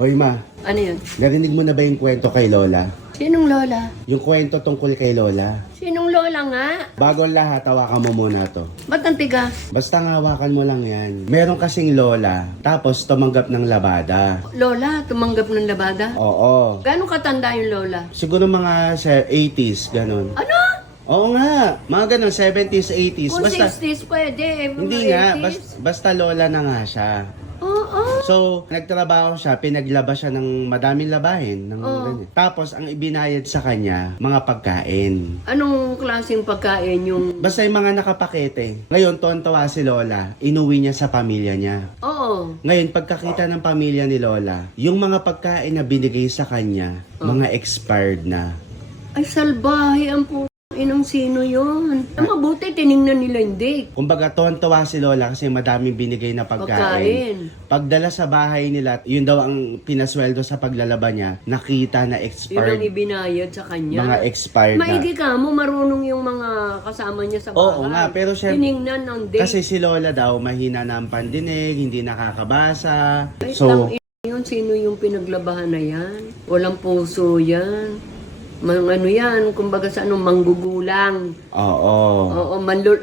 Hoy ma, Ano yun? narinig mo na ba yung kwento kay Lola? Sinong lola? Yung kwento tungkol kay Lola? Sinong lola nga? Bago ang lahat, hawakan mo muna to. Ba't ang tigas? Basta nga hawakan mo lang yan. Meron kasing Lola, tapos tumanggap ng labada. Lola, tumanggap ng labada? Oo. Gano'ng katanda yung lola? Siguro mga 80s, ganun. Ano? Oo nga, mga ganun, 70s, 80s. Kung Basta, 60s pwede, mga hindi nga, 80s. basta Lola na nga siya. Oo. So, nagtrabaho siya, pinaglaba siya ng madaming labahin. Ng ganyan. Tapos, ang ibinayad sa kanya, mga pagkain. Anong klaseng pagkain yung... Basta yung mga nakapakete. Ngayon, tuwan-tuwa si Lola, inuwi niya sa pamilya niya. Oo. Ngayon, pagkakita ng pamilya ni Lola, yung mga pagkain na binigay sa kanya, mga expired na. Ay, salbahe ang inang sino yun. Mabuti, tiningnan nila hindi. Kumbaga, tuwan-tuwa si Lola kasi madaming binigay na pagkain. Pagdala sa bahay nila, yun daw ang pinasweldo sa paglalaba niya, nakita na Yun ang expired. ibinayad sa kanya. Mga expired na. Maigi ka mo, marunong yung mga kasama niya sa bahay. Oo nga, pero syempre, tiningnan ng date. kasi si Lola daw, mahina na ang pandinig, hindi nakakabasa. Ay, So, yun, sino yung pinaglabahan na yan? Walang puso yan. Ano yan, kumbaga sa anong manggugulang. oo. Oo,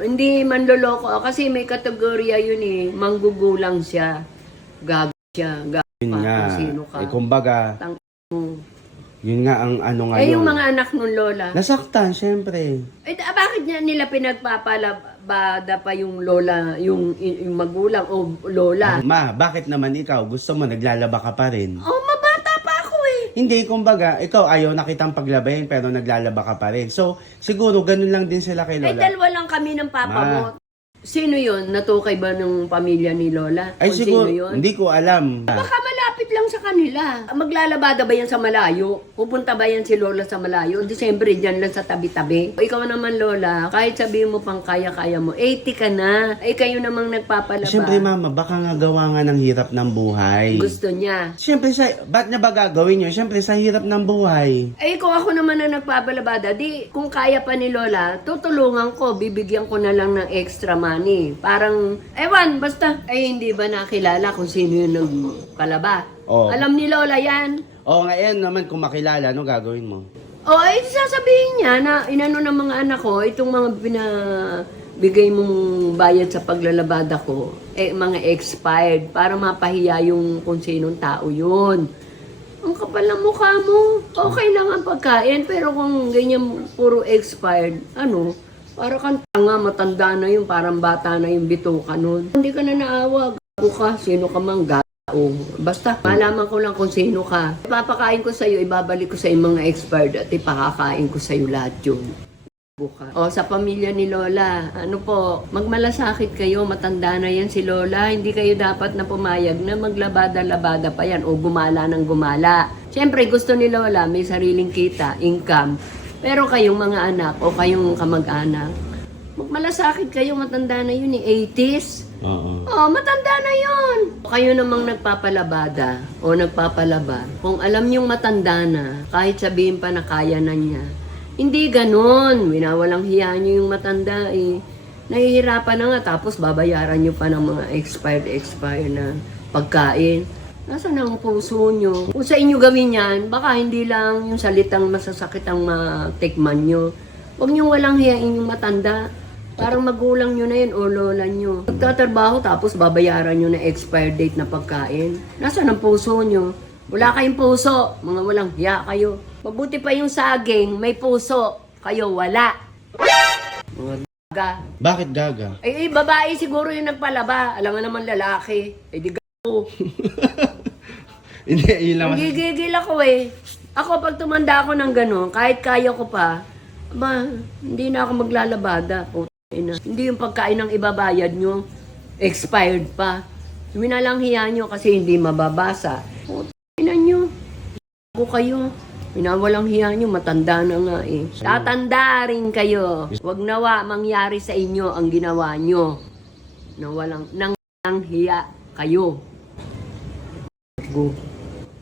hindi manloloko. Kasi may kategorya yun eh. Manggugulang siya. Gago siya. Gago Yun ka. nga. Kung sino ka. Eh, kumbaga, mo. yun nga ang ano ngayon. Eh, yung mga anak nun lola. Nasaktan, syempre. Eh, bakit niya nila pinagpapalabada pa yung lola, yung magulang o lola? Ma, bakit naman ikaw? Gusto mo, naglalaba ka pa rin. Oh, mabata pa ako eh. Hindi, kumbaga, ikaw ayaw na kitang paglabayin pero naglalaba ka pa rin. So, siguro ganun lang din sila kay Ay, Lola. dalawa lang kami ng papa Ma. mo. Sino yun? Natukay ba ng pamilya ni Lola? Ay, Kung siguro, sino yun? hindi ko alam. Baka malapit lang sa kanila. Maglalabada ba yan sa malayo? Pupunta ba yan si Lola sa malayo? Desembre, dyan lang sa tabi-tabi. Ikaw naman, Lola, kahit sabihin mo pang kaya-kaya mo, 80 ka na. Ay, kayo namang nagpapalaba. Siyempre, mama, baka nga gawa nga ng hirap ng buhay. Gusto niya. Siyempre, ba't niya ba gagawin yun? Siyempre, sa hirap ng buhay. Ay, kung ako naman na nagpapalabada, di, kung kaya pa ni Lola, tutulungan ko, bibigyan ko na lang ng extra money. Parang, ewan, basta, ay hindi ba nakilala kung sino yung nagpalaba? Oo. Alam ni Lola yan. O, ngayon naman, kung makilala, ano gagawin mo? O, ay sasabihin niya na inano ng mga anak ko, itong mga binabigay mong bayad sa paglalabada ko, eh, mga expired, para mapahiya yung kung sinong tao yun. Ang kapal ng mukha mo. Okay lang ang pagkain, pero kung ganyan puro expired, ano, para kang tanga, matanda na yun, parang bata na yung bituka nun. Hindi ka na naawa, gago ka, sino ka mang gago. Basta, malaman ko lang kung sino ka. Ipapakain ko sa'yo, ibabalik ko sa mga expired at ipakakain ko sa'yo lahat yun. O, sa pamilya ni Lola, ano po, magmalasakit kayo, matanda na yan si Lola, hindi kayo dapat na pumayag na maglabada-labada pa yan o gumala ng gumala. Siyempre, gusto ni Lola, may sariling kita, income, pero kayong mga anak o kayong kamag-anak, magmalasakit kayo, matanda na yun, 80s. Oo. Oh, matanda na yun. Kayo namang nagpapalabada o nagpapalaba, kung alam niyong matanda na, kahit sabihin pa na kaya na niya, hindi ganon. Winawalang hiya niyo yung matanda eh. Nahihirapan na nga, tapos babayaran niyo pa ng mga expired na pagkain. Nasaan ang puso niyo? Kung sa inyo gawin yan, baka hindi lang yung salitang masasakit ang matikman niyo. Huwag niyong walang hiyain yung matanda. Parang magulang nyo na yun o lola nyo. Magtatrabaho tapos babayaran nyo na expired date na pagkain. Nasaan ang puso nyo? Wala kayong puso. Mga walang hiya kayo. Mabuti pa yung saging, may puso. Kayo wala. Mga gaga. Bakit gaga? Ay, babae siguro yung nagpalaba. Alam nga naman lalaki. Ay, di gago. Hindi, yun lang. Gigigil ako eh. Ako pag tumanda ako ng gano'n, kahit kaya ko pa, hindi na ako maglalabada. Ina. Hindi yung pagkain ng ibabayad nyo, expired pa. Minalang hiya nyo kasi hindi mababasa. Ina nyo, ako kayo. Minawalang hiya nyo, matanda na nga eh. Tatanda rin kayo. Huwag nawa mangyari sa inyo ang ginawa nyo. Nang hiya kayo.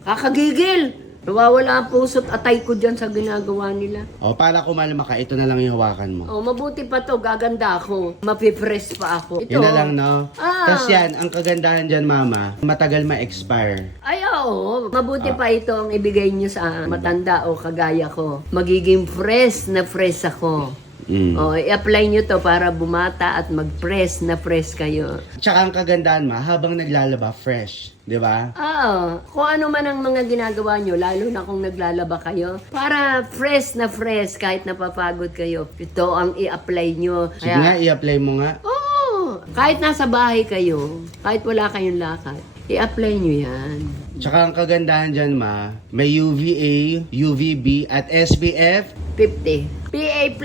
Kakagigil! Nawawala ang puso't atay ko dyan sa ginagawa nila. O, para kumalma ka, ito na lang yung hawakan mo. Oh, mabuti pa to, gaganda ako. Mapifresh pa ako. Ito. Yun na lang, no? Ah. Tapos yan, ang kagandahan dyan, mama, matagal ma-expire. Ay, oo. Mabuti pa ito ang ibigay nyo sa matanda o kagaya ko. Magiging fresh na fresh ako. O, i-apply nyo to para bumata at mag-fresh na fresh kayo. Tsaka ang kagandahan, ma, habang naglalaba, fresh. Di ba? Oo. Kung ano man ang mga ginagawa nyo, lalo na kung naglalaba kayo, para fresh na fresh kahit napapagod kayo. Ito ang i-apply nyo. Sige nga, i-apply mo nga. Oo. Kahit nasa bahay kayo, kahit wala kayong lakad, i-apply nyo yan. Tsaka ang kagandahan dyan, ma, may UVA, UVB, at SPF. 50. PA++++++.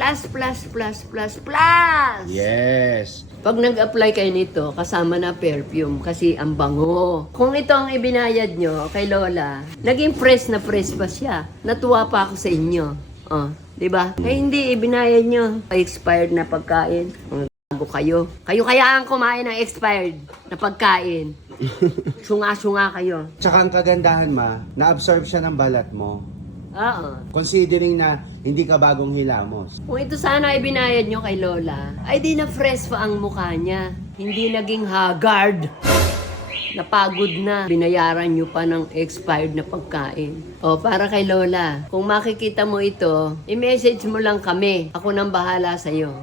Yes. Pag nag-apply kayo nito, kasama na perfume kasi ang bango. Kung ito ang ibinayad nyo kay Lola, naging fresh na fresh pa siya. Natuwa pa ako sa inyo. Oh, di ba? Eh hindi ibinayad nyo. Expired na pagkain. Bago kayo. Kayo kaya ang kumain ng expired na pagkain. Sunga-sunga kayo. Tsaka ang kagandahan, ma, na-absorb siya ng balat mo. Oo. Considering na hindi ka bagong hilamos. Kung ito sana ibinayad nyo kay Lola, ay di na fresh pa ang mukha niya. Hindi naging haggard. Napagod na. Binayaran nyo pa ng expired na pagkain. O, para kay Lola, kung makikita mo ito, i-message mo lang kami. Ako nang bahala sa'yo.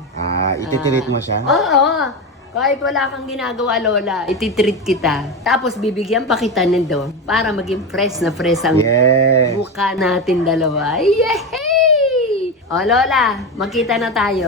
Ititirit mo siya? Oo. Kahit wala kang ginagawa, Lola, ititreat kita. Tapos bibigyan pa kita nito para maging fresh na fresh ang Yes. mukha natin dalawa. Yay! O, Lola, makita na tayo.